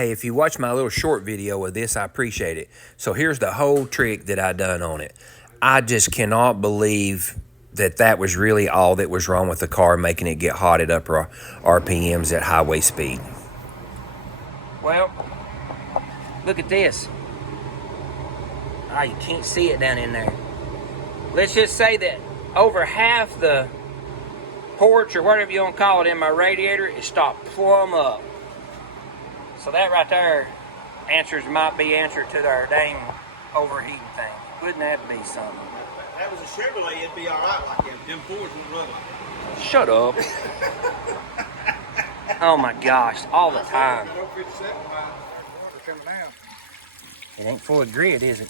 Hey, if you watch my little short video of this, I appreciate it. So here's the whole trick that I done on it. I just cannot believe that was really all that was wrong with the car, making it get hot at upper RPMs at highway speed. Well, look at this. Oh, you can't see it down in there. Let's just say that over half the porch, or whatever you want to call it, in my radiator is stopped plumb up. So that right there might be answer to our dang overheating thing. Wouldn't that be something? If that was a Chevrolet, it'd be all right like that. Them Fords wouldn't run like that. Shut up. Oh my gosh, all the time. It ain't full of grit, is it?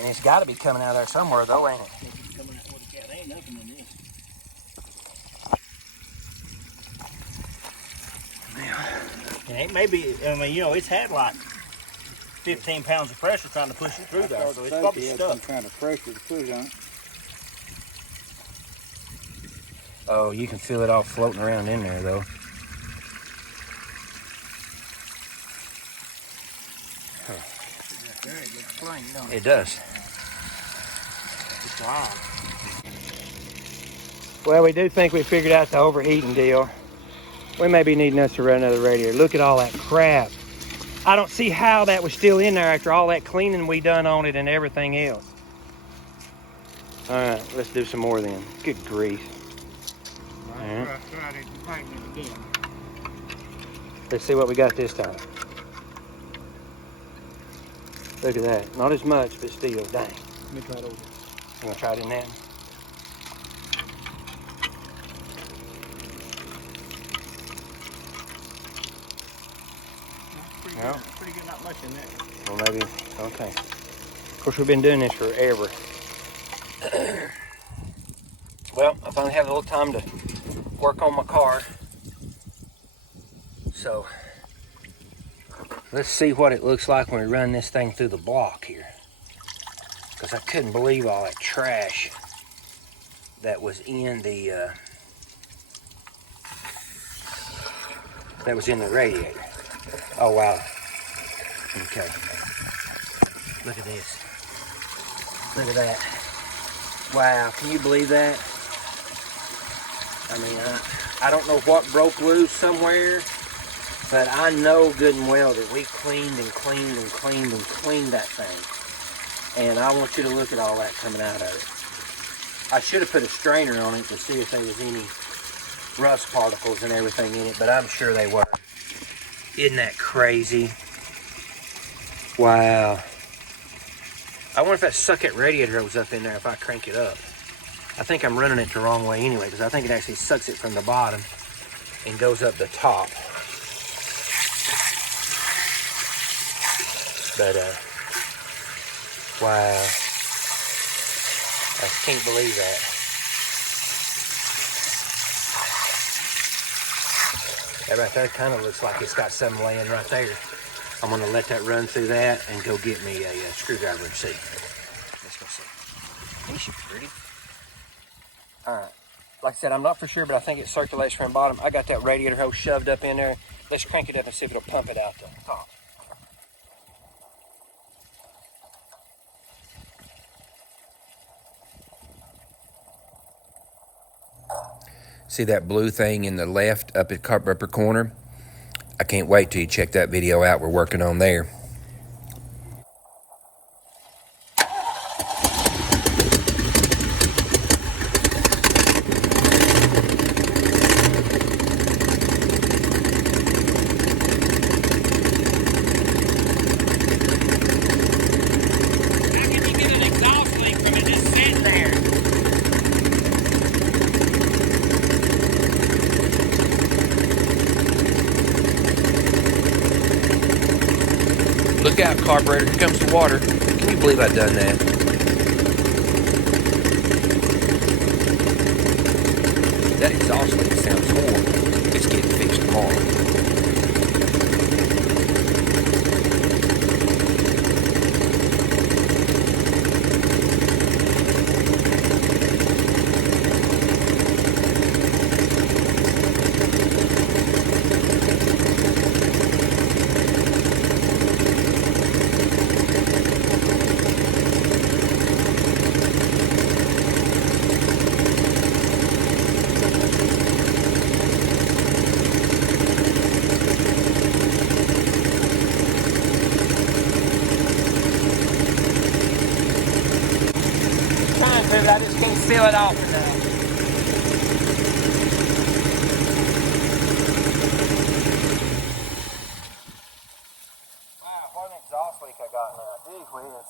And it's got to be coming out of there somewhere, though, ain't it? There ain't nothing in this. It ain't maybe, I mean, you know, it's had like 15 pounds of pressure trying to push it through there, so it's probably stuck. Some kind of pressure to push on it. Oh, you can feel it all floating around in there, though. It does. It's lying. Well, we do think we figured out the overheating deal. We may be needing us to run another radiator. Look at all that crap. I don't see how that was still in there after all that cleaning we done on it and everything else. All right, let's do some more then. Good grief. All right. Let's see what we got this time. Look at that. Not as much, but still, dang. Let me try it over. You gonna try it in that? No? Pretty good, not much in there. Well, maybe, okay. Of course, we've been doing this forever. Well, I finally had a little time to work on my car. So, let's see what it looks like when we run this thing through the block here. Because I couldn't believe all that trash that was in the radiator. Oh, wow. Okay. Look at this. Look at that. Wow, can you believe that? I mean, I don't know what broke loose somewhere, but I know good and well that we cleaned and cleaned and cleaned and cleaned that thing. And I want you to look at all that coming out of it. I should have put a strainer on it to see if there was any rust particles and everything in it, but I'm sure they were. Isn't that crazy? Wow. I wonder if that suck-it radiator was up in there if I crank it up. I think I'm running it the wrong way anyway, because I think it actually sucks it from the bottom and goes up the top. But, wow. I can't believe that. That right there kind of looks like it's got something laying right there. I'm going to let that run through that and go get me a screwdriver and see. Let's go see. Ain't she pretty? All right. Like I said, I'm not for sure, but I think it circulates from the bottom. I got that radiator hose shoved up in there. Let's crank it up and see if it'll pump it out the top. See that blue thing in the left up at upper corner? I can't wait till you check that video out we're working on there. How can you get an exhaust leak from it just sitting there? Look out, carburetor. Here comes the water. Can you believe I've done that? That exhaust leak sounds horrible. It's getting fixed tomorrow. to, but I just can't feel it off enough. Wow, what an exhaust leak I got now. Gee whiz.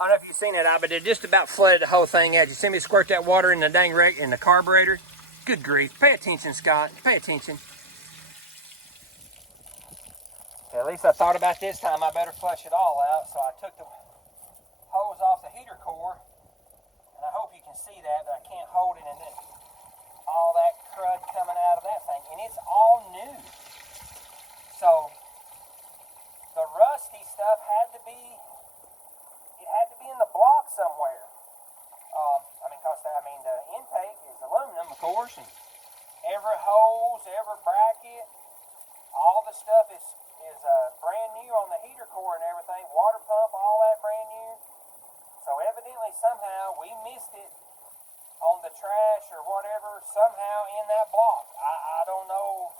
I don't know if you've seen it, but it just about flooded the whole thing out. You see me squirt that water in the dang in the carburetor? Good grief. Pay attention, Scott. Pay attention. At least I thought about this time I better flush it all out. So I took the hose off the heater core, and I hope you can see that, but I can't hold it, and then all that crud coming out of that thing. And it's all new. So the rusty stuff had to be in the block somewhere. The intake is aluminum, of course, and every hose, every bracket, all the stuff is brand new on the heater core and everything. Water pump, all that brand new. So evidently, somehow, we missed it on the trash or whatever, somehow in that block. I don't know.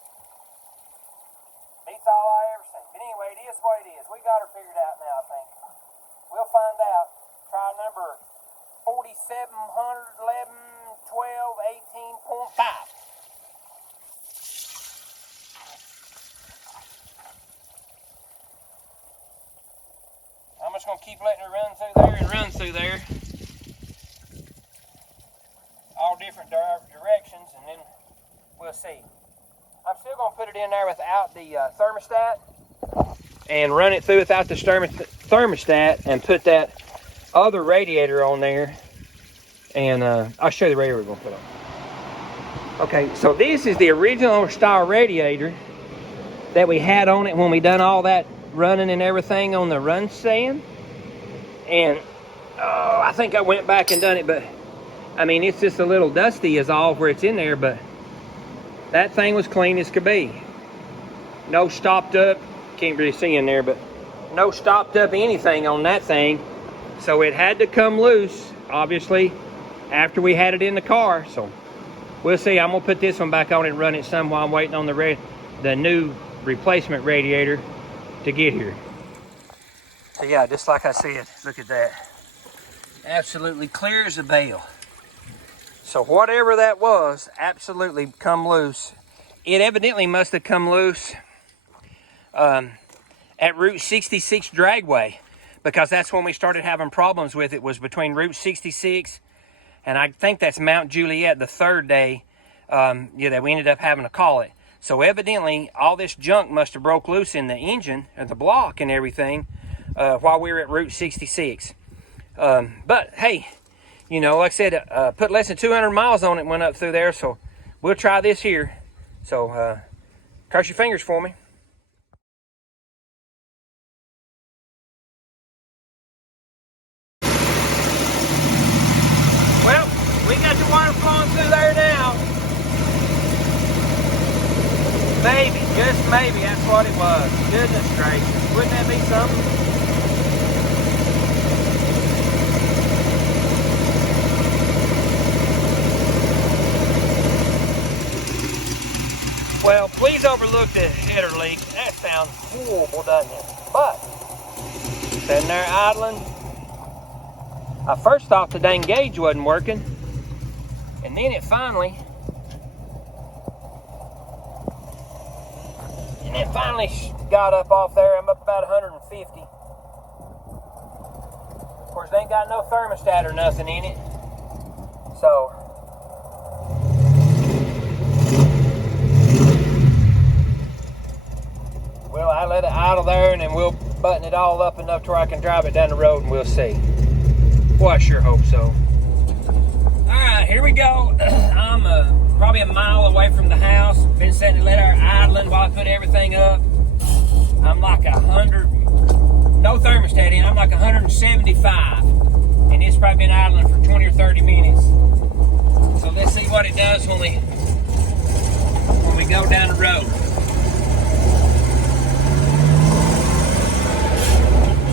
Beats all I ever seen. But anyway, it is what it is. We got her figured out now, I think. We'll find out. Try number 4711 12 18.5. I'm just going to keep letting her run through there and run through there. All different directions, and then we'll see. I'm still going to put it in there without the thermostat and run it through without the thermostat and put that other radiator on there, and I'll show you the radiator we're going to put on. Okay, so this is the original style radiator that we had on it when we done all that running and everything on the run stand. And I think I went back and done it, but I mean, it's just a little dusty is all where it's in there, but that thing was clean as could be. No stopped up, can't really see in there, but no stopped up anything on that thing. So it had to come loose, obviously, after we had it in the car. So we'll see. I'm gonna put this one back on and run it some while I'm waiting on the new replacement radiator to get here. So yeah, just like I said, look at that. Absolutely clear as a bell. So whatever that was, absolutely come loose. It evidently must have come loose at Route 66 dragway, because that's when we started having problems with it, was between Route 66 and I think that's Mount Juliet, the third day that we ended up having to call it. So evidently all this junk must have broke loose in the engine and the block and everything while we were at Route 66. But hey, you know, like I said, put less than 200 miles on it, went up through there, so we'll try this here. So cross your fingers for me. Well, we got the water flowing through there now. Maybe, just maybe, that's what it was. Goodness gracious, wouldn't that be something? Well, please overlook the header leak. That sounds horrible, doesn't it? But, sitting there idling, I first thought the dang gauge wasn't working, and then it finally got up off there. I'm up about 150. Of course, they ain't got no thermostat or nothing in it, so well, I let it idle there, and then we'll button it all up enough to where I can drive it down the road, and we'll see. Well, I sure hope so. Alright, here we go. I'm probably a mile away from the house. Been sitting let her idling while I put everything up. I'm like 100, no thermostat in, I'm like 175. And it's probably been idling for 20 or 30 minutes. So let's see what it does when we go down the road.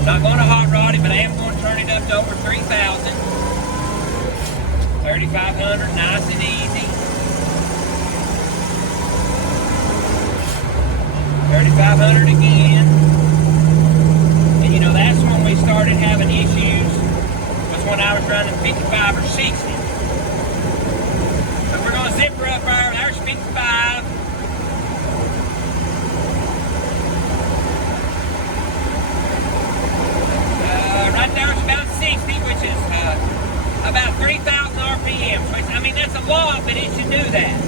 Not going to hot rod it, but I am going to turn it up to over 3,000. 3,500, nice and easy. 3,500 again. And you know, that's when we started having issues, was when I was running 55 or 60. So we're going to zipper up there's 55. Right there it's about 60, which is about 3,000 RPMs. Which, I mean, that's a lot, but it should do that.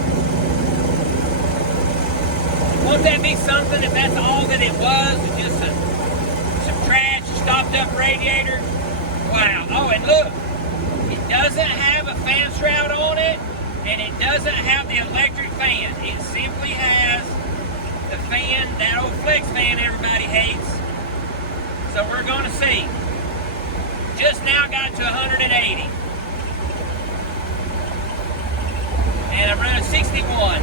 Won't that be something if that's all that it was? Just some trash, stopped up radiator? Wow. Oh, and look, it doesn't have a fan shroud on it, and it doesn't have the electric fan. It simply has the fan, that old flex fan everybody hates. So we're going to see. Just now got to 180. And I'm running 61.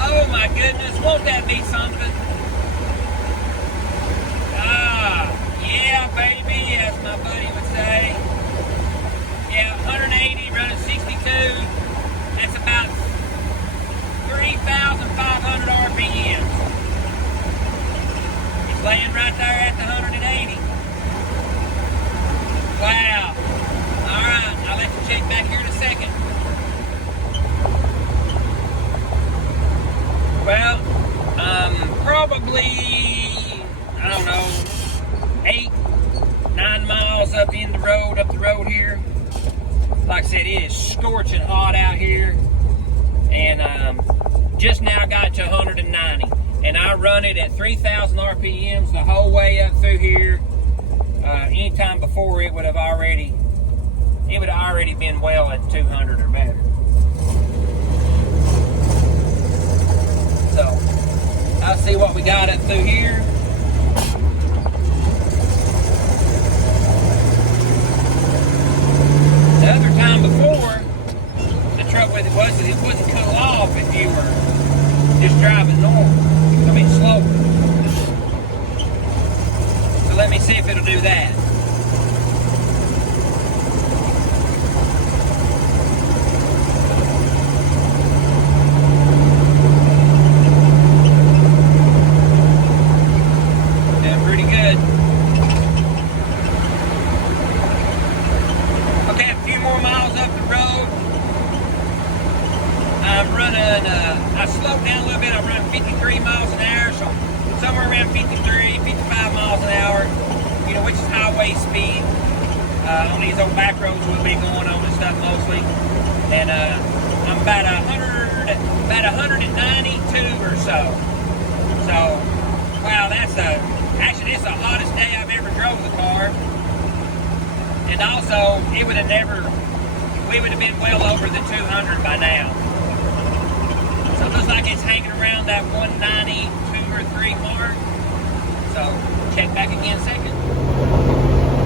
Oh my goodness, won't that be something? Ah, yeah, baby, as my buddy would say. Yeah, 180, running 62. That's about 3,500 RPMs. He's laying right there at the 180. Wow. All right, I'll let you check back here in a second. Well, probably, I don't know, 8, 9 miles up the road here. Like I said, it is scorching hot out here. And just now got to 190. And I run it at 3,000 RPMs the whole way up through here. Anytime before it would have already been well at 200 or better. So I'll see what we got up through here. The other time before, the truck with it wasn't cut off if you were just driving normal. I mean slow. So let me see if it'll do that. I slowed down a little bit. I'm running 53 miles an hour, so somewhere around 53, 55 miles an hour, you know, which is highway speed. On these old back roads we'll be going on and stuff mostly. And I'm about 192 or so. So, wow, actually this is the hottest day I've ever drove the car. And also, we would have been well over the 200 by now. So it looks like it's hanging around that 192 or 3 mark. So check back again second.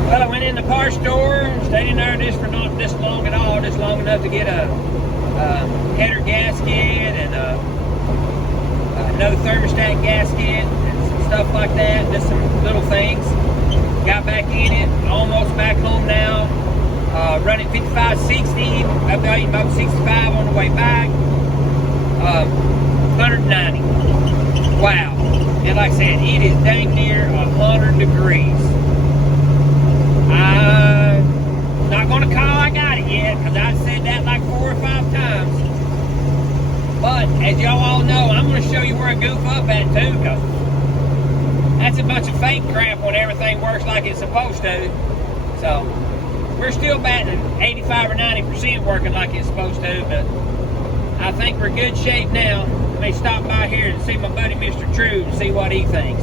Well, I went in the parts store, stayed in there just for not this long at all, just long enough to get a header gasket and another thermostat gasket and some stuff like that, just some little things. Got back in it, almost back home now. Running 55, 60, about 65 on the way back. 190. Wow. And like I said, it is dang near 100 degrees. I'm not going to call I got it yet, because I said that like 4 or 5 times. But as y'all all know, I'm going to show you where I goof up at too, because that's a bunch of fake crap when everything works like it's supposed to. So we're still batting 85 or 90% working like it's supposed to, but I think we're in good shape now. Let me stop by here and see my buddy Mr. True and see what he thinks.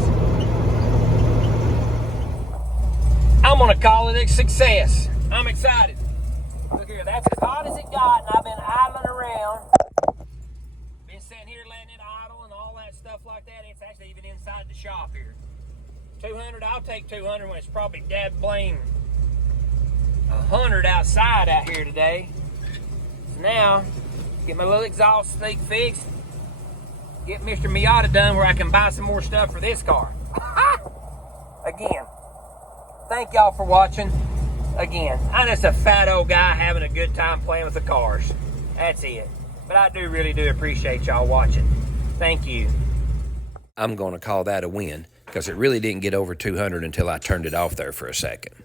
I'm gonna call it a success. I'm excited. Look here, that's as hot as it got, and I've been idling around. Been sitting here letting it idle and all that stuff like that. It's actually even inside the shop here. 200, I'll take 200 when it's probably dad blame 100 outside out here today. So now, get my little exhaust thing fixed. Get Mr. Miata done where I can buy some more stuff for this car. Again, thank y'all for watching. Again, I'm just a fat old guy having a good time playing with the cars. That's it. But I really do appreciate y'all watching. Thank you. I'm going to call that a win because it really didn't get over 200 until I turned it off there for a second.